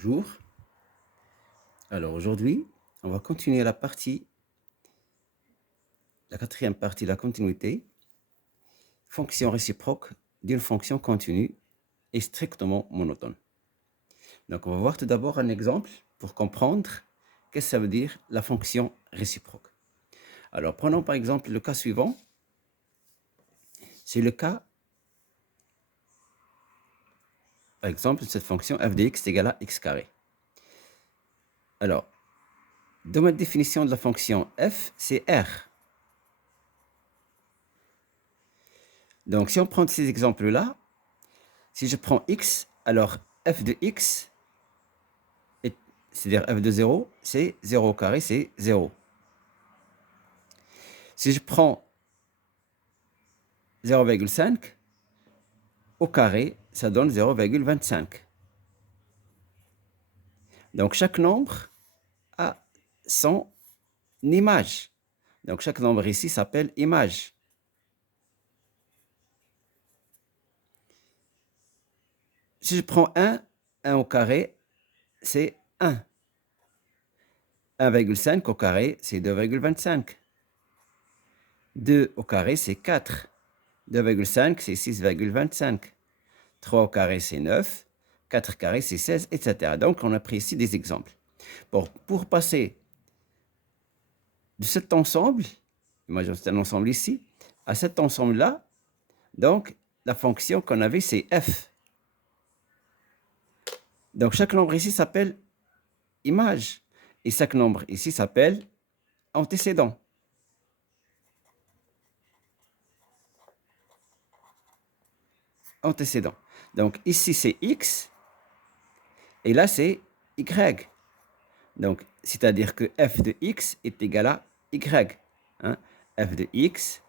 Bonjour. Alors aujourd'hui, on va continuer la quatrième partie de la continuité, fonction réciproque d'une fonction continue et strictement monotone. Donc on va voir tout d'abord un exemple pour comprendre qu'est-ce que ça veut dire la fonction réciproque. Alors prenons par exemple le cas suivant. C'est le cas, par exemple, de cette fonction f de x est égal à x carré. Alors, dans ma définition de la fonction f, c'est R. Donc si on prend ces exemples-là, si je prends x, alors f de x, c'est-à-dire f de 0, c'est 0 au carré, c'est 0. Si je prends 0,5 au carré, ça donne 0,25. Donc chaque nombre a son image. Donc chaque nombre ici s'appelle image. Si je prends 1 au carré, c'est 1. 1,5 au carré, c'est 2,25. 2 au carré, c'est 4. 2,5, c'est 6,25. 3 au carré, c'est 9. 4 carré, c'est 16, etc. Donc, on a pris ici des exemples. Bon, pour passer de cet ensemble, imaginons c'est un ensemble ici, à cet ensemble-là, donc, la fonction qu'on avait, c'est f. Donc, chaque nombre ici s'appelle image. Et chaque nombre ici s'appelle antécédent. Antécédent. Donc, ici, c'est x. Et là, c'est y. Donc, c'est-à-dire que f de x est égal à y. Hein? F de x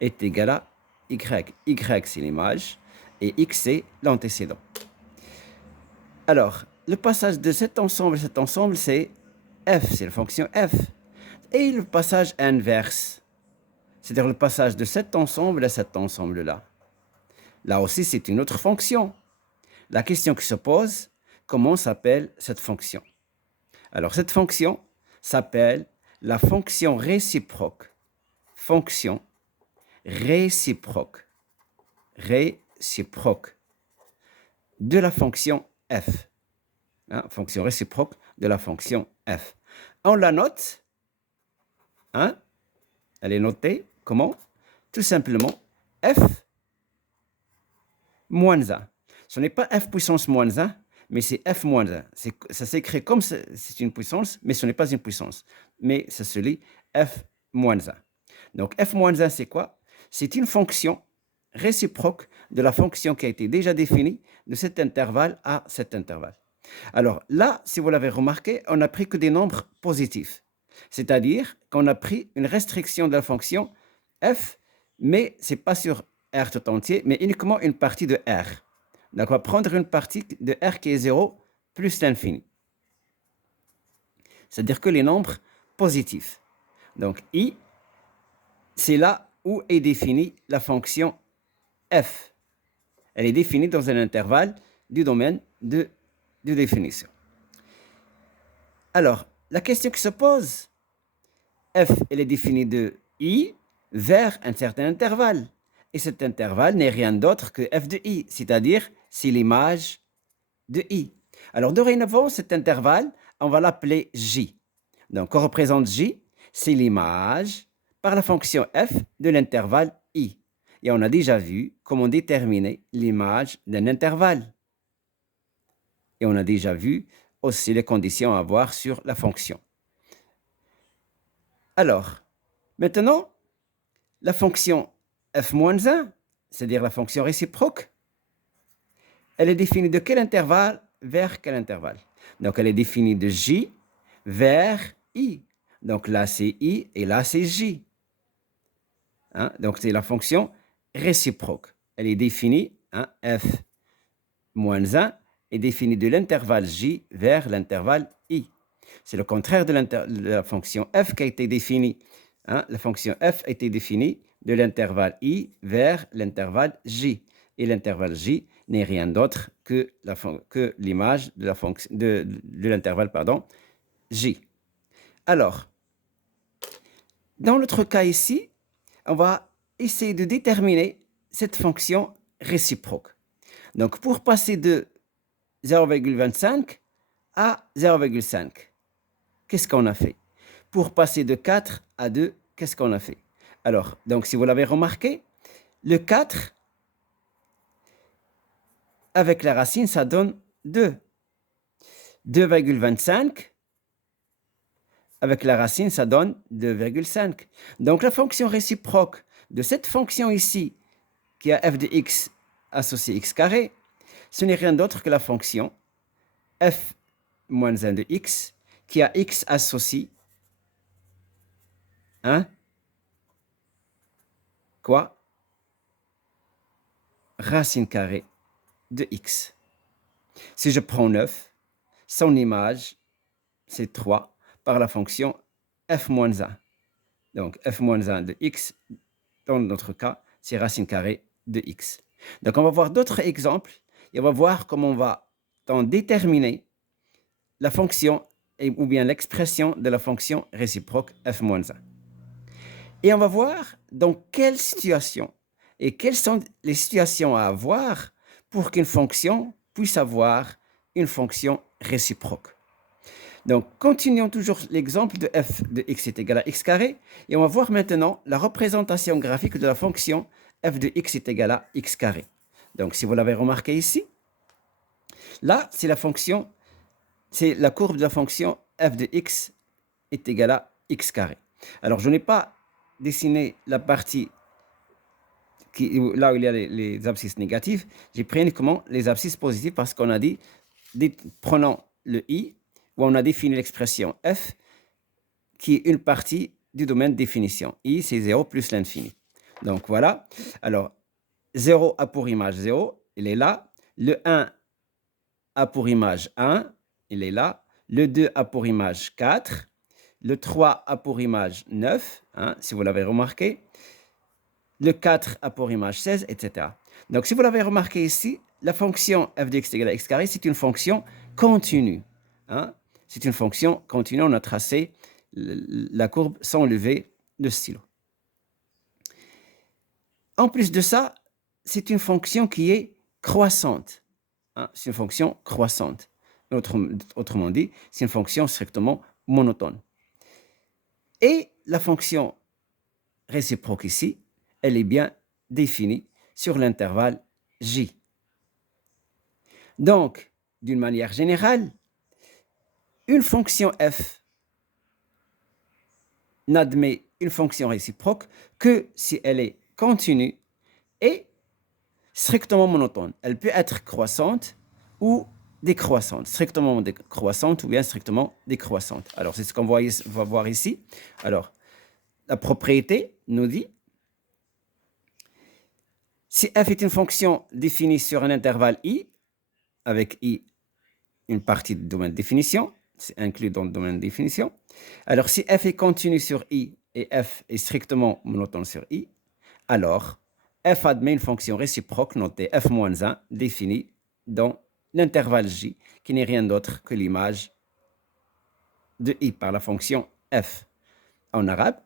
est égal à y. Y, c'est l'image, et x, c'est l'antécédent. Alors, le passage de cet ensemble à cet ensemble, c'est f, c'est la fonction f. Et le passage inverse, c'est-à-dire le passage de cet ensemble à cet ensemble-là. Là aussi, c'est une autre fonction. La question qui se pose, comment s'appelle cette fonction? Alors, cette fonction s'appelle la fonction réciproque. Fonction réciproque. Réciproque de la fonction f. Hein, fonction réciproque de la fonction f. On la note. Hein, elle est notée comment? Tout simplement f moins 1. Ce n'est pas f puissance moins 1, mais c'est f moins 1. Ça s'écrit comme c'est une puissance, mais ce n'est pas une puissance. Mais ça se lit f moins 1. Donc f moins 1, c'est quoi? C'est une fonction réciproque de la fonction qui a été déjà définie de cet intervalle à cet intervalle. Alors là, si vous l'avez remarqué, on n'a pris que des nombres positifs. C'est-à-dire qu'on a pris une restriction de la fonction f, mais ce n'est pas sur R tout entier, mais uniquement une partie de R. Donc, on va prendre une partie de R qui est 0 plus l'infini. C'est-à-dire que les nombres positifs. Donc, I, c'est là où est définie la fonction f. Elle est définie dans un intervalle du domaine de définition. Alors, la question qui se pose, f, elle est définie de I vers un certain intervalle. Et cet intervalle n'est rien d'autre que f de I, c'est-à-dire c'est l'image de I. Alors, dorénavant, cet intervalle, on va l'appeler J. Donc, on représente J, c'est l'image par la fonction f de l'intervalle I. Et on a déjà vu comment déterminer l'image d'un intervalle. Et on a déjà vu aussi les conditions à avoir sur la fonction. Alors, maintenant, la fonction f-1, c'est-à-dire la fonction réciproque, elle est définie de quel intervalle vers quel intervalle? Donc, elle est définie de J vers I. Donc, là, c'est I et là, c'est J. Hein? Donc, c'est la fonction réciproque. Elle est définie, hein, f-1 est définie de l'intervalle J vers l'intervalle I. C'est le contraire de la fonction f qui a été définie. Hein? La fonction f a été définie de l'intervalle I vers l'intervalle J. Et l'intervalle J n'est rien d'autre que l'image de la fonction de l'intervalle, pardon, J. Alors, dans notre cas ici, on va essayer de déterminer cette fonction réciproque. Donc, pour passer de 0,25 à 0,5, qu'est-ce qu'on a fait? Pour passer de 4 à 2, qu'est-ce qu'on a fait? Alors, donc, si vous l'avez remarqué, le 4, avec la racine, ça donne 2. 2,25, avec la racine, ça donne 2,5. Donc, la fonction réciproque de cette fonction ici, qui a f de x associé x carré, ce n'est rien d'autre que la fonction f moins 1 de x, qui a x associé, hein, quoi? Racine carrée de x. Si je prends 9, son image, c'est 3 par la fonction f moins 1. Donc, f moins 1 de x, dans notre cas, c'est racine carrée de x. Donc, on va voir d'autres exemples et on va voir comment on va déterminer la fonction ou bien l'expression de la fonction réciproque f moins 1. Et on va voir dans quelle situation et quelles sont les situations à avoir pour qu'une fonction puisse avoir une fonction réciproque. Donc, continuons toujours l'exemple de f de x est égal à x carré et on va voir maintenant la représentation graphique de la fonction f de x est égal à x carré. Donc, si vous l'avez remarqué ici, là, c'est la courbe de la fonction f de x est égal à x carré. Alors, je n'ai pas dessiné la partie là où il y a les abscisses négatives, j'ai pris uniquement les abscisses positives parce qu'on a dit, prenons le i, où on a défini l'expression f, qui est une partie du domaine de définition. I, c'est 0 plus l'infini. Donc voilà. Alors, 0 a pour image 0, il est là. Le 1 a pour image 1, il est là. Le 2 a pour image 4. Le 3 a pour image 9, hein, si vous l'avez remarqué. Le 4 a pour image 16, etc. Donc, si vous l'avez remarqué ici, la fonction f de x égale à x carré, c'est une fonction continue. Hein? C'est une fonction continue. On a tracé la courbe sans lever le stylo. En plus de ça, c'est une fonction qui est croissante. Hein? C'est une fonction croissante. Autrement dit, c'est une fonction strictement monotone. Et la fonction réciproque ici, elle est bien définie sur l'intervalle J. Donc, d'une manière générale, une fonction f n'admet une fonction réciproque que si elle est continue et strictement monotone. Elle peut être croissante ou décroissante, strictement décroissante ou bien strictement décroissante. Alors, c'est ce qu'on va voir ici. Alors, la propriété nous dit si f est une fonction définie sur un intervalle i, avec i une partie du domaine de définition, c'est inclus dans le domaine de définition. Alors, si f est continu sur i et f est strictement monotone sur i, alors f admet une fonction réciproque notée f-1 définie dans l'intervalle j, qui n'est rien d'autre que l'image de i par la fonction f. En arabe,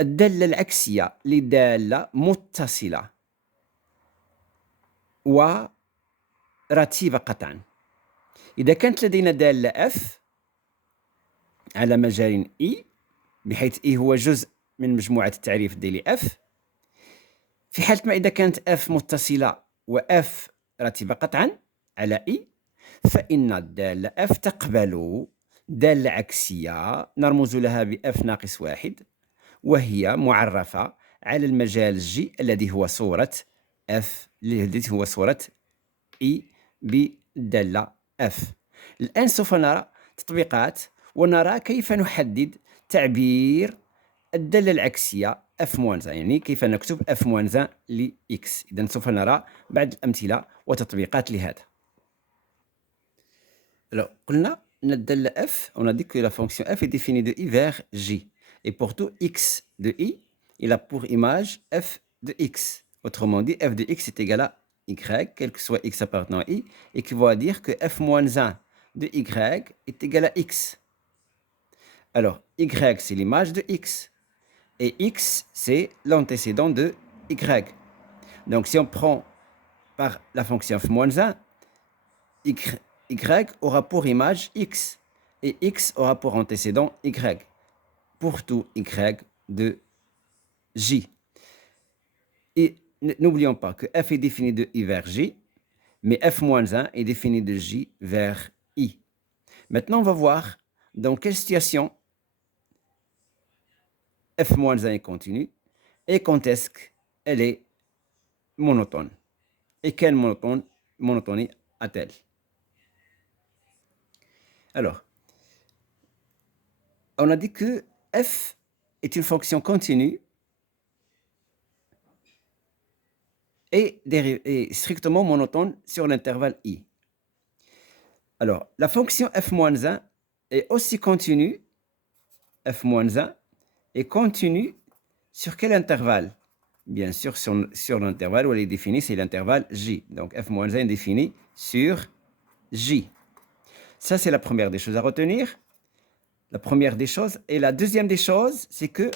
الدالة العكسية لدالة متصلة ورتيبة قطعا. إذا كانت لدينا دالة f على مجال e بحيث e هو جزء من مجموعة التعريف ديال f، في حالة ما إذا كانت f متصلة و f رتيبة قطعا على e، فإن الدالة f تقبل دالة عكسية نرمز لها ب f ناقص 1، وهي معرفة على المجال G الذي هو صورة F، الذي هو صورة E بالدالة F. الآن سوف نرى تطبيقات ونرى كيف نحدد تعبير الدالة العكسية F-1، يعني كيف نكتب F-1 لX. إذن سوف نرى بعض الأمثلة وتطبيقات لهذا. Alors, قلنا أن الدالة F، on a dit que la fonction F est définie de I vers J. Et pour tout x de i, il a pour image f de x. Autrement dit, f de x est égal à y, quel que soit x appartenant à i, et qui va dire que f moins 1 de y est égal à x. Alors, y, c'est l'image de x, et x, c'est l'antécédent de y. Donc, si on prend par la fonction f moins 1, y aura pour image x, et x aura pour antécédent y, pour tout y de j. Et n'oublions pas que f est défini de i vers j, mais f moins 1 est défini de j vers i. Maintenant, on va voir dans quelle situation f moins 1 est continue et quand est-ce qu'elle est monotone. Et quelle monotonie a-t-elle? Alors, on a dit que f est une fonction continue et strictement monotone sur l'intervalle i. Alors, la fonction f-1 est aussi continue, f-1 est continue sur quel intervalle? Bien sûr, sur l'intervalle où elle est définie, c'est l'intervalle j. Donc, f-1 est défini sur j. Ça, c'est la première des choses à retenir. La première des choses. Et la deuxième des choses, c'est que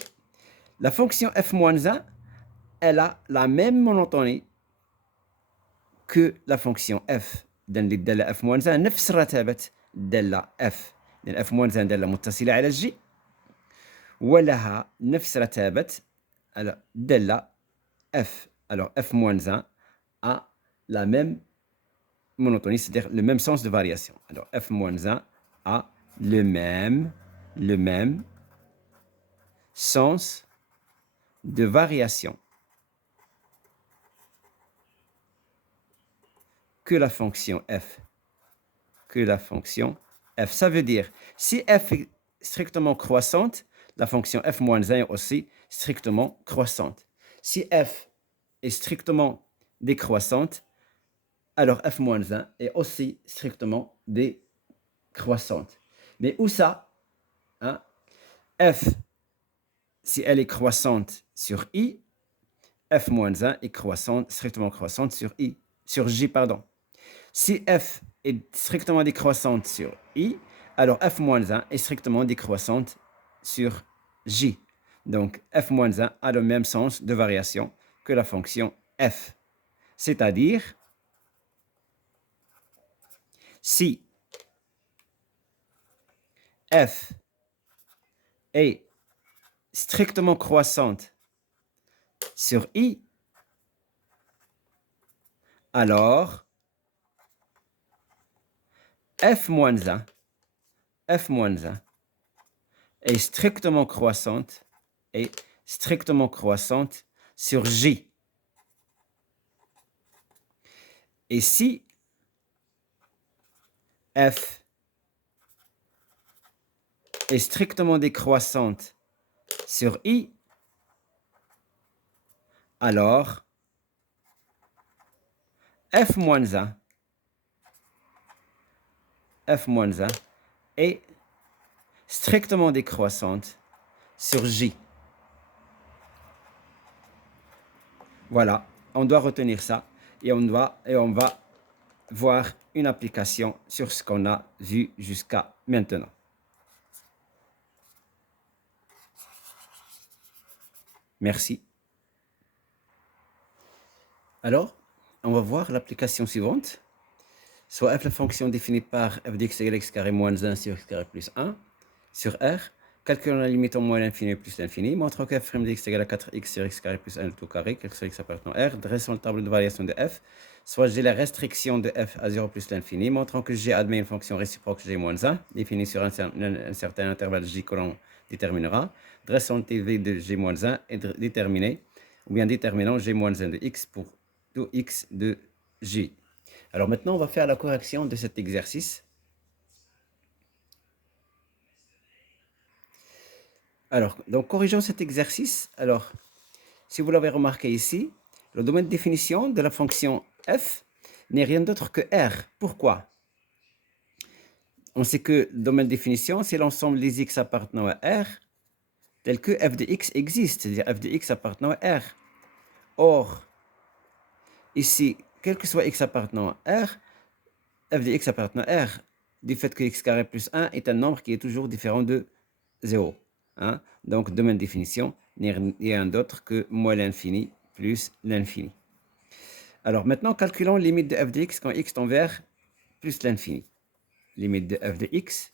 la fonction f-1, elle a la même monotonie que la fonction f. لأن الدالة f-1 نفس رتابة الدالة f. لأن f-1 دالة متصلة على j ولها نفس رتابة الدالة f. Alors f-1 a la même monotonie, c'est-à-dire le même sens de variation. Alors f-1 a le même sens de variation que la fonction f. Ça veut dire, si f est strictement croissante, la fonction f-1 est aussi strictement croissante. Si f est strictement décroissante, alors f-1 est aussi strictement décroissante. Mais où ça? Hein? F, si elle est croissante sur i, f-1 est strictement croissante sur j, pardon. Si f est strictement décroissante sur i, alors f-1 est strictement décroissante sur j. Donc, f-1 a le même sens de variation que la fonction f. C'est-à-dire, si f est strictement croissante sur i, alors f-1 est strictement croissante sur j. Et si f est strictement décroissante sur i, alors f-1 est strictement décroissante sur j. Voilà, on doit retenir ça et on va voir une application sur ce qu'on a vu jusqu'à maintenant. Merci. Alors, on va voir l'application suivante. Soit f la fonction définie par f de x égale x carré moins 1 sur x carré plus 1 sur R. Calculons la limite en moins l'infini plus l'infini. Montrons que f' de x égale à 4x sur x carré plus 1 tout carré, quel que soit x appartenant R. Dressons le tableau de variation de f. Soit j'ai la restriction de f à 0 plus l'infini. Montrons que g admet une fonction réciproque g moins 1, définie sur un certain intervalle j que l'on déterminera. Dressons le tv de g moins 1 et déterminons g moins 1 de x pour tout x de j. Alors maintenant, on va faire la correction de cet exercice. Alors, donc corrigeons cet exercice. Alors, si vous l'avez remarqué ici, le domaine de définition de la fonction f n'est rien d'autre que R. Pourquoi? On sait que le domaine de définition, c'est l'ensemble des x appartenant à R, tel que f de x existe, c'est-à-dire f de x appartenant à R. Or, ici, quel que soit x appartenant à R, f de x appartenant à R, du fait que x carré plus 1 est un nombre qui est toujours différent de 0. Hein? Donc, domaine de définition n'est rien d'autre que moins l'infini plus l'infini. Alors, maintenant, calculons limite de f de x quand x tend vers plus l'infini. Limite de f de x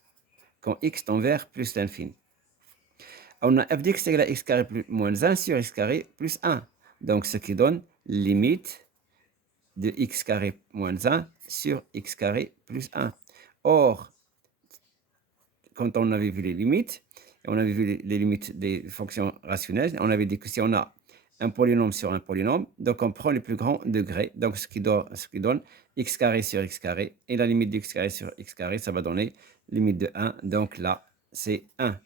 quand x tend vers plus l'infini. On a f de x égale à x carré plus moins 1 sur x carré plus 1. Donc, ce qui donne limite de x carré moins 1 sur x carré plus 1. Or, quand on avait vu les limites, on avait vu les limites des fonctions rationnelles, on avait dit que si on a un polynôme sur un polynôme, donc on prend le plus grand degré, donc ce qui donne x carré sur x carré, et la limite de x carré sur x carré, ça va donner limite de 1, donc là, c'est 1.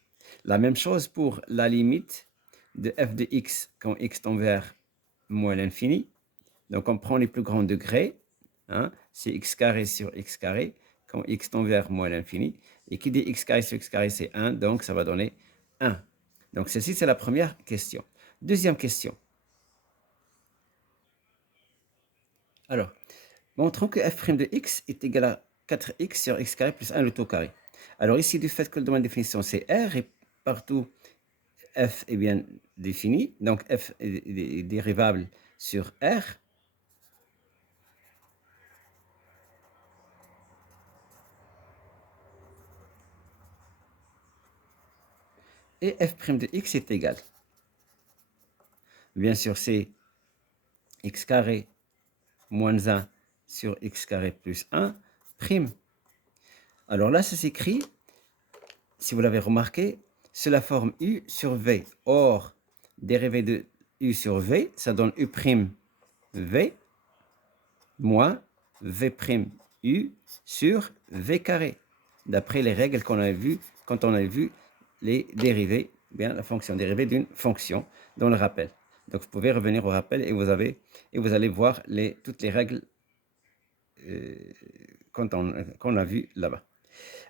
La même chose pour la limite de f de x quand x tend vers moins l'infini, donc on prend les plus grands degrés, hein, c'est x carré sur x carré, quand x tend vers moins l'infini, et qui dit x carré sur x carré, c'est 1, donc ça va donner 1. Donc ceci, c'est la première question. Deuxième question. Alors, montrons que f' de x est égal à 4x sur x carré plus 1 le tout carré. Alors ici, du fait que le domaine de définition c'est R, et partout f est bien défini, donc f est dérivable sur R, et f' de x est égal. Bien sûr, c'est x carré moins 1 sur x carré plus 1 prime. Alors là, ça s'écrit, si vous l'avez remarqué, c'est la forme u sur v. Or, dérivé de u sur v, ça donne u prime v moins v prime u sur v carré, d'après les règles qu'on avait vues quand on avait vu les dérivés, bien la fonction dérivée d'une fonction dans le rappel. Donc, vous pouvez revenir au rappel et vous allez voir toutes les règles qu'on a vues là-bas.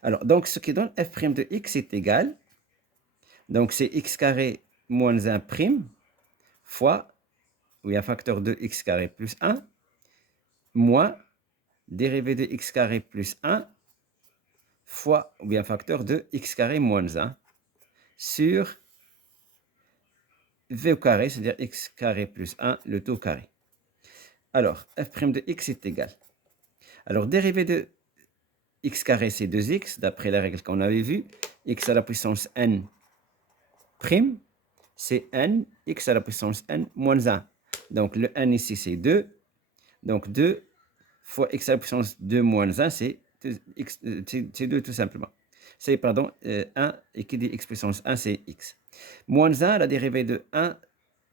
Alors, donc, ce qui donne f' de x est égal, donc c'est x carré moins 1 prime fois, oui, un facteur de x carré plus 1, moins dérivé de x carré plus 1 fois, ou bien facteur de x carré moins 1 sur v au carré, c'est-à-dire x carré plus 1, le tout carré. Alors, f' de x est égal. Alors, dérivé de x carré, c'est 2x, d'après la règle qu'on avait vue. X à la puissance n prime, c'est n, x à la puissance n moins 1. Donc, le n ici, c'est 2. Donc, 2 fois x à la puissance 2 moins 1, c'est 2 tout simplement. C'est, pardon, 1, et qui dit x puissance 1, c'est x. Moins 1, la dérivée de 1,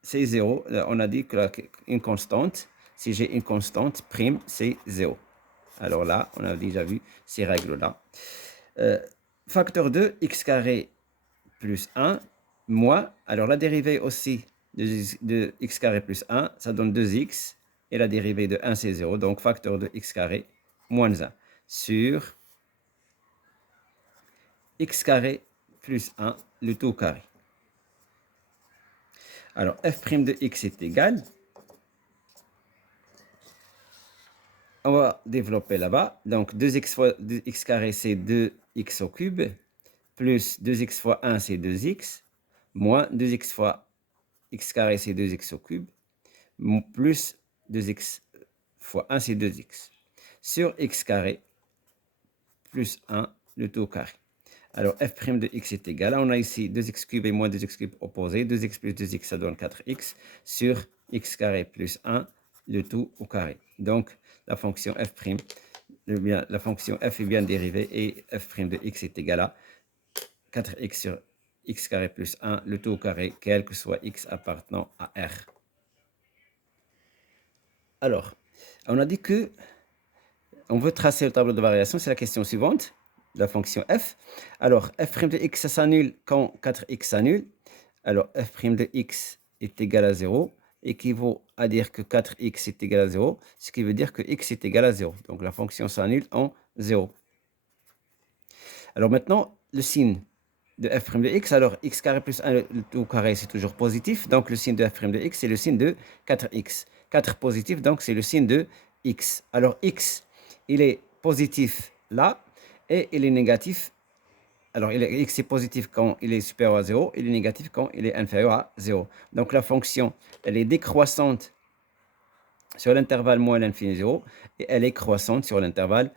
c'est 0. On a dit qu'une constante, si j'ai une constante, prime, c'est 0. Alors là, on a déjà vu ces règles-là. Facteur de x carré plus 1, moins, alors la dérivée aussi de x carré plus 1, ça donne 2x, et la dérivée de 1, c'est 0, donc facteur de x carré moins 1, sur x carré plus 1, le tout carré. Alors, f' de x est égal, on va développer là-bas, donc 2x fois 2x carré, c'est 2x au cube, plus 2x fois 1, c'est 2x, moins 2x fois x carré, c'est 2x au cube, plus 2x fois 1, c'est 2x, sur x carré, plus 1, le tout carré. Alors, f' de x est égal, on a ici 2x cube et moins 2x cube opposés, 2x plus 2x, ça donne 4x, sur x carré plus 1, le tout au carré. Donc, la fonction f', la fonction f est bien dérivée et f' de x est égal à 4x sur x carré plus 1, le tout au carré, quel que soit x appartenant à R. Alors, on a dit que on veut tracer le tableau de variation, c'est la question suivante, la fonction f. Alors, f' de x, ça s'annule quand 4x s'annule. Alors, f' de x est égal à 0, équivaut à dire que 4x est égal à 0, ce qui veut dire que x est égal à 0. Donc, la fonction s'annule en 0. Alors maintenant, le signe de f' de x, alors x carré plus 1, le tout carré, c'est toujours positif. Donc, le signe de f' de x, c'est le signe de 4x. 4 positifs, donc c'est le signe de x. Alors x, il est positif là et il est négatif. Alors x est positif quand il est supérieur à 0, il est négatif quand il est inférieur à 0. Donc la fonction, elle est décroissante sur l'intervalle moins l'infini 0 et elle est croissante sur l'intervalle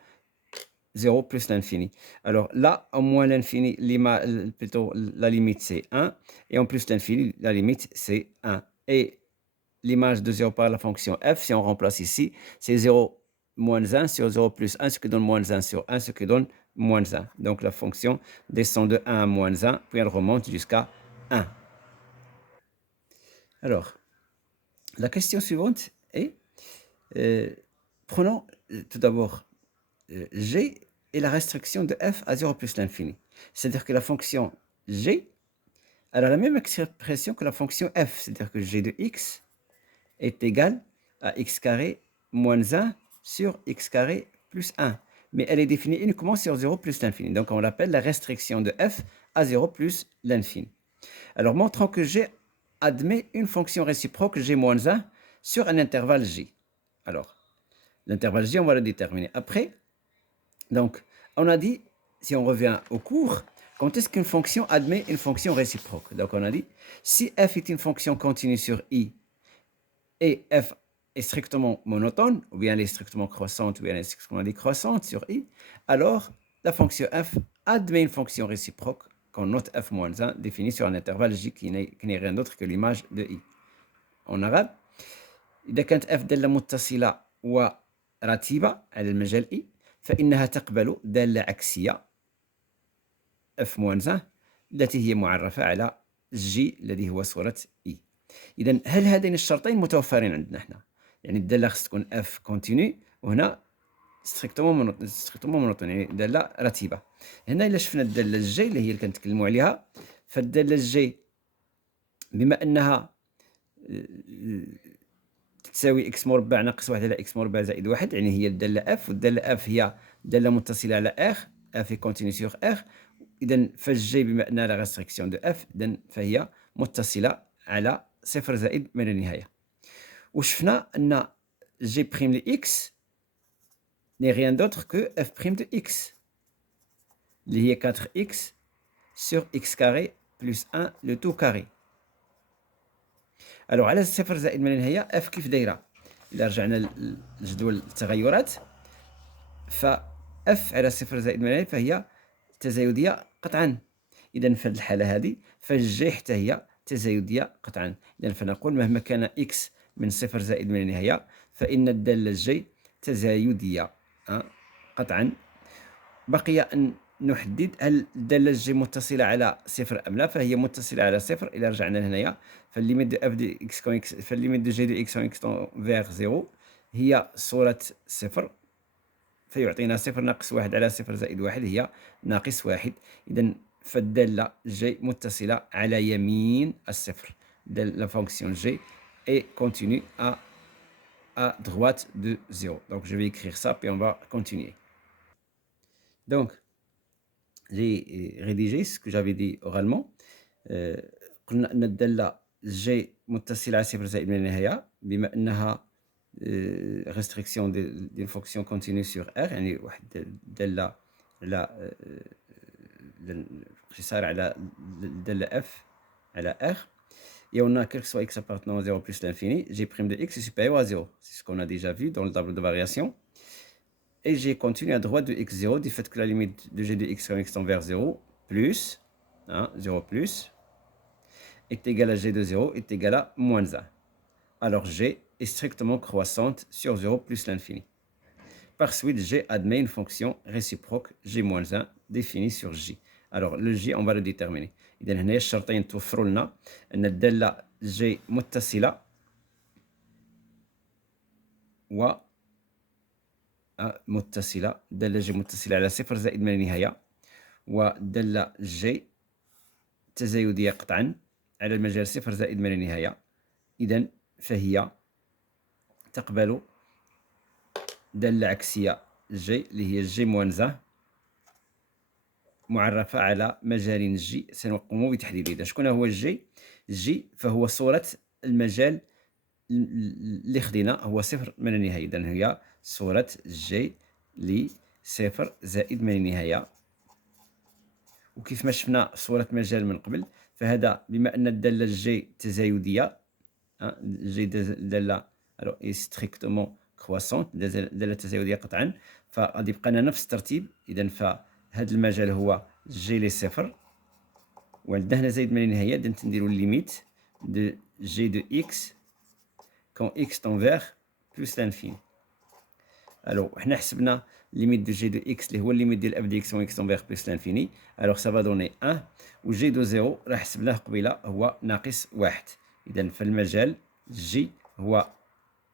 0 plus l'infini. Alors là, en moins l'infini, plutôt la limite c'est 1 et en plus l'infini, la limite c'est 1. Et l'image de 0 par la fonction f, si on remplace ici, c'est 0 moins 1 sur 0 plus 1, ce qui donne moins 1 sur 1, ce qui donne moins 1. Donc la fonction descend de 1 à moins 1, puis elle remonte jusqu'à 1. Alors, la question suivante est, prenons tout d'abord g et la restriction de f à 0 plus l'infini. C'est-à-dire que la fonction g, elle a la même expression que la fonction f, c'est-à-dire que g de x est égal à x carré moins 1 sur x carré plus 1. Mais elle est définie uniquement sur 0 plus l'infini. Donc on l'appelle la restriction de f à 0 plus l'infini. Alors montrons que g admet une fonction réciproque g moins 1 sur un intervalle j. Alors, l'intervalle j, on va le déterminer après. Donc, on a dit, si on revient au cours, quand est-ce qu'une fonction admet une fonction réciproque? Donc on a dit, si f est une fonction continue sur i, et f est strictement monotone, ou bien elle est strictement croissante, ou bien elle est strictement décroissante sur i, alors la fonction f admet une fonction réciproque qu'on note f moins 1 définie sur un intervalle j qui n'est rien d'autre que l'image de i. En arabe, إذا كانت f دالة متصلة ورتيبة على المجال i فإنها تقبل دالة عكسية f moins 1 التي هي معرفة على g الذي هو صورة i. إذا هل هذين الشرطين متوفرين عندنا احنا؟ يعني الدالة خص تكون f كونتينيو وهنا ستريكتومون مونوتون، يعني دالة رتيبة. هنا إلا شفنا الدالة الجي اللي هي اللي كنتكلموا عليها، فالدالة الجي بما أنها تساوي اكس مربع ناقص 1 على اكس مربع زائد 1، يعني هي الدالة اف، والدالة اف هي دالة متصلة على ار، اف كونتينيو سور ار. إذا فالجي بما أنها لا ريستريكسيون دو اف، إذا فهي متصلة على صفر زائد ما لا نهاية. وشفنا أن جي بريم لإكس n'est rien d'autre que f prime de x اللي هي 4x sur x carré plus 1 le tout carré. الو على صفر زائد ما لا نهاية اف كيف دايره؟ إلا رجعنا لجدول التغيرات ف اف على صفر زائد ما لا نهاية فهي تزايدية قطعا. إذا في هذه الحالة هذه فالجي حتى هي تزايدية قطعا. إذا فنقول مهما كان x من صفر زائد ما لا نهاية فإن الدالة الجي تزايدية قطعا. بقي أن نحدد هل الدالة الجي متصلة على صفر أم لا، فهي متصلة على صفر. إلى رجعنا لهنايا فالليميت دو اف دي اكس كون اكس، فالليميت دو جي دو اكس كون اكس فيغ زيرو هي صورة صفر، فيعطينا صفر ناقص واحد على صفر زائد واحد هي ناقص واحد. إذا فالدالة جي متصلة على يمين الصفر. La fonction g est continue à droite de 0. Donc je vais écrire ça puis on va continuer. Donc j'ai rédigé ce que j'avais dit oralement. قلنا أن الدالة g متصلة على صفر زائد ما لا نهاية بما أنها restriction d'une fonction continue sur R، يعني واحد الدالة على اختصار على الدالة f على R. Et on a quel que soit x appartenant à 0 plus l'infini, g' de x est supérieur à 0. C'est ce qu'on a déjà vu dans le tableau de variation. Et g continue à droite de x0 du fait que la limite de g de x tend vers 0 plus, 0 plus, est égale à g de 0 est égale à moins 1. Alors g est strictement croissante sur 0 plus l'infini. Par suite, g admet une fonction réciproque g moins 1 définie sur j. Alors le j on va le déterminer. إذا هنا الشرطين توفروا لنا أن الدالة j متصلة و متصلة، الدالة j متصلة على صفر زائد ما لا نهاية، والدالة j تزايدية قطعا على المجال صفر زائد ما لا نهاية. إذا فهي تقبل دالة عكسية j اللي هي j moins 1 معرفة على مجال جي سنقوم بتحديده. إذا شكون هو الجي؟ جي فهو صورة المجال اللي خدينا هو صفر ما لا نهاية. إذا هي صورة جي لصفر زائد ما لا نهاية. وكيف ما شفنا صورة مجال من قبل، فهذا بما أن الدالة جي تزايدية، جي دالة ستريكتومون كرواسونت، دالة تزايدية قطعا، فغادي يبقى لنا نفس الترتيب. إذا فهذا المجال هو جي لصفر، وعندنا هنا زايد ما لا نهاية. إذا نديرو ليميت دو جي دو إكس quand x tend vers plus l'infini. Alors, حنا حسبنا limite de g de x اللي هو limite ديال f de x quand x tend vers plus l'infini. Alors, ça va donner 1. و g de 0 راه حسبناه قبيله هو ناقص 1. إذا فالمجال g هو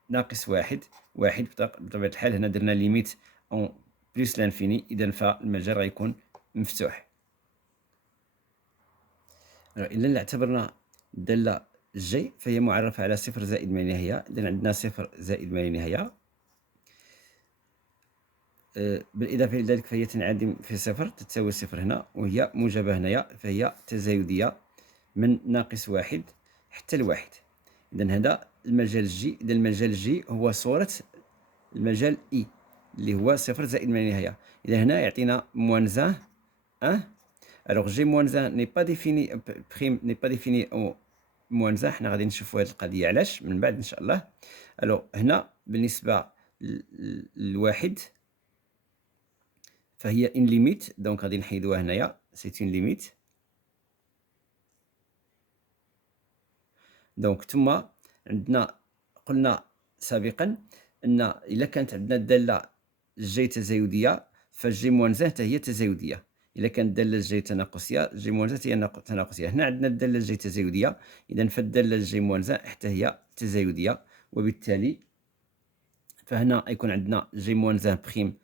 ناقص 1. بطبيعة الحال هنا درنا limite en plus l'infini. إذا فالمجال غيكون مفتوح. إلا اعتبرنا الدالة جي فهي معرفة على صفر زائد ما لا نهاية. إذا عندنا صفر زائد ما لا نهاية، بالإضافة إلى ذلك فهي تنعدم في صفر، تتساوي صفر هنا، وهي موجبة هنايا، فهي تزايدية من ناقص 1 حتى لواحد. إذا هذا المجال جي. إذا المجال جي هو صورة المجال إي اللي هو صفر زائد ما لا نهاية. إذا هنا يعطينا موان 1. Alors g moins 1 n'est pas défini, prime n'est pas défini au moins 1. حنا غادي نشوفوا هذه القضيه علاش من بعد ان شاء الله. الو هنا بالنسبه للواحد فهي ان ليميت، دونك غادي نحيدوها هنايا، سي اون ليميت. دونك ثم عندنا قلنا سابقا ان الا كانت عندنا الداله جي تزايديه فجي موان 1 حتى هي تزايديه. إلا كانت الدالة جي تناقصية جي موان 1 هي تناقصية. هنا عندنا الدالة جي تزايدية، إذا فالدالة جي موان 1 حتى هي تزايدية، وبالتالي فهنا يكون عندنا جي موان 1 بريم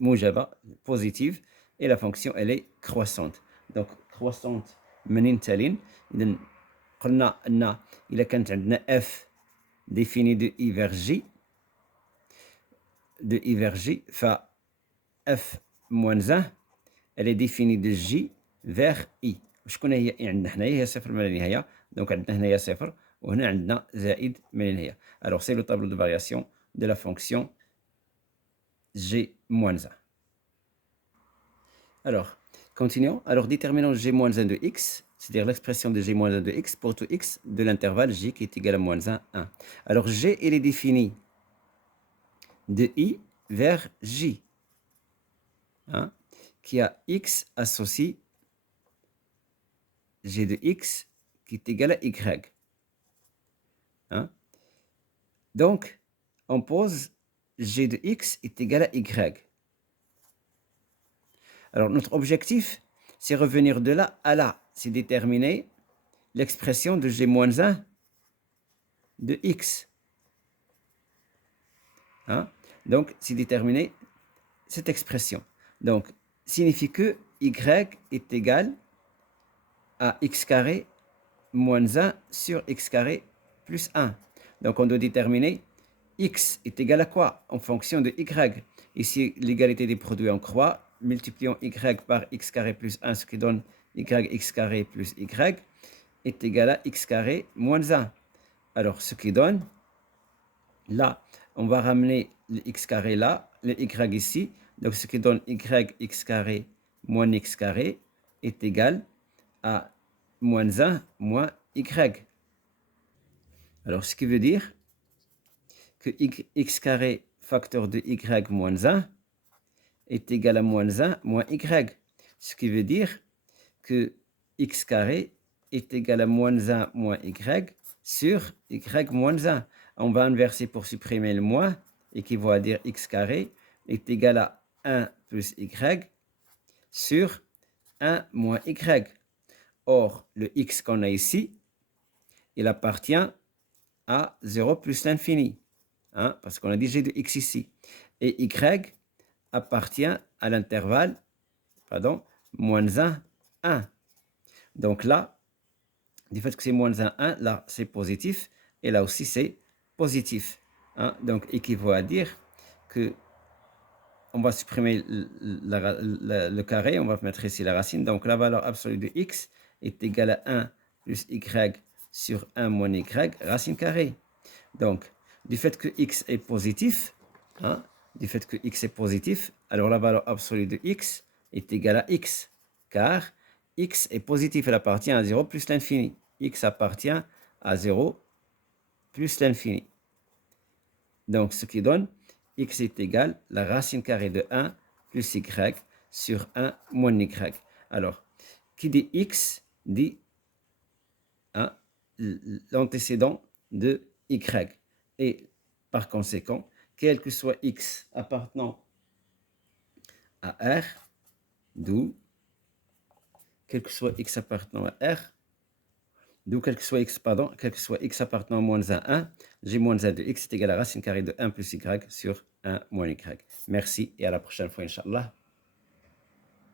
موجبة بوزيتيف، إي لا فونكسيون إلي كرواسونت. دونك كرواسونت منين تالين. إذا قلنا أن إلا كانت عندنا اف ديفيني دو إي فيغ جي ف اف موان 1 elle est définie de j vers i. وشكون هي i عندنا حنايا؟ هي صفر ما لا نهاية. دونك عندنا هنايا صفر وهنا عندنا زائد ما لا نهاية. alors c'est le tableau de variation de la fonction g moins 1. alors continuons. alors déterminons g moins 1 de x, c'est-à-dire l'expression de g moins 1 de x pour tout x de l'intervalle j qui est égal à moins 1, 1. alors g elle est définie de i vers j, qui a x associé g de x qui est égal à y. Donc, on pose g de x est égal à y. Alors, notre objectif, c'est revenir de là à là. C'est déterminer l'expression de g moins 1 de x. Donc, c'est déterminer cette expression. Donc, signifie que y est égal à x carré moins 1 sur x carré plus 1. Donc on doit déterminer x est égal à quoi en fonction de y. Ici, l'égalité des produits en croix. Multiplions y par x carré plus 1, ce qui donne yx carré plus y, est égal à x carré moins 1. Alors, ce qui donne, là, on va ramener le x carré là, le y ici. Donc, ce qui donne yx carré moins x carré est égal à moins 1 moins y. Alors, ce qui veut dire que x carré facteur de y moins 1 est égal à moins 1 moins y. Ce qui veut dire que x carré est égal à moins 1 moins y sur y moins 1. On va inverser pour supprimer le moins, et qui va dire x carré est égal à 1 plus y sur 1 moins y. Or, le x qu'on a ici, il appartient à 0 plus l'infini, parce qu'on a dit g de x ici. Et y appartient à l'intervalle, moins 1, 1. Donc là, du fait que c'est moins 1, 1, là c'est positif, et là aussi c'est positif. Donc équivaut à dire que on va supprimer le carré, on va mettre ici la racine. Donc la valeur absolue de x est égale à 1 plus y sur 1 moins y, racine carrée. Donc, du fait que x est positif, hein, du fait que x est positif, alors la valeur absolue de x est égale à x, car x est positif, elle appartient à 0 plus l'infini. X appartient à 0 plus l'infini. Donc, ce qui donne x est égal à la racine carrée de 1 plus y sur 1 moins y. Alors, qui dit x dit hein, l'antécédent de y. Et par conséquent, quel que soit x appartenant à R, d'où, quel que soit x appartenant à R, d'où quel que soit x, pardon, quel que soit x appartenant à moins 1, g moins 1 de x est égal à la racine carrée de 1 plus y sur 1 moins y. Merci et à la prochaine fois, Inch'Allah.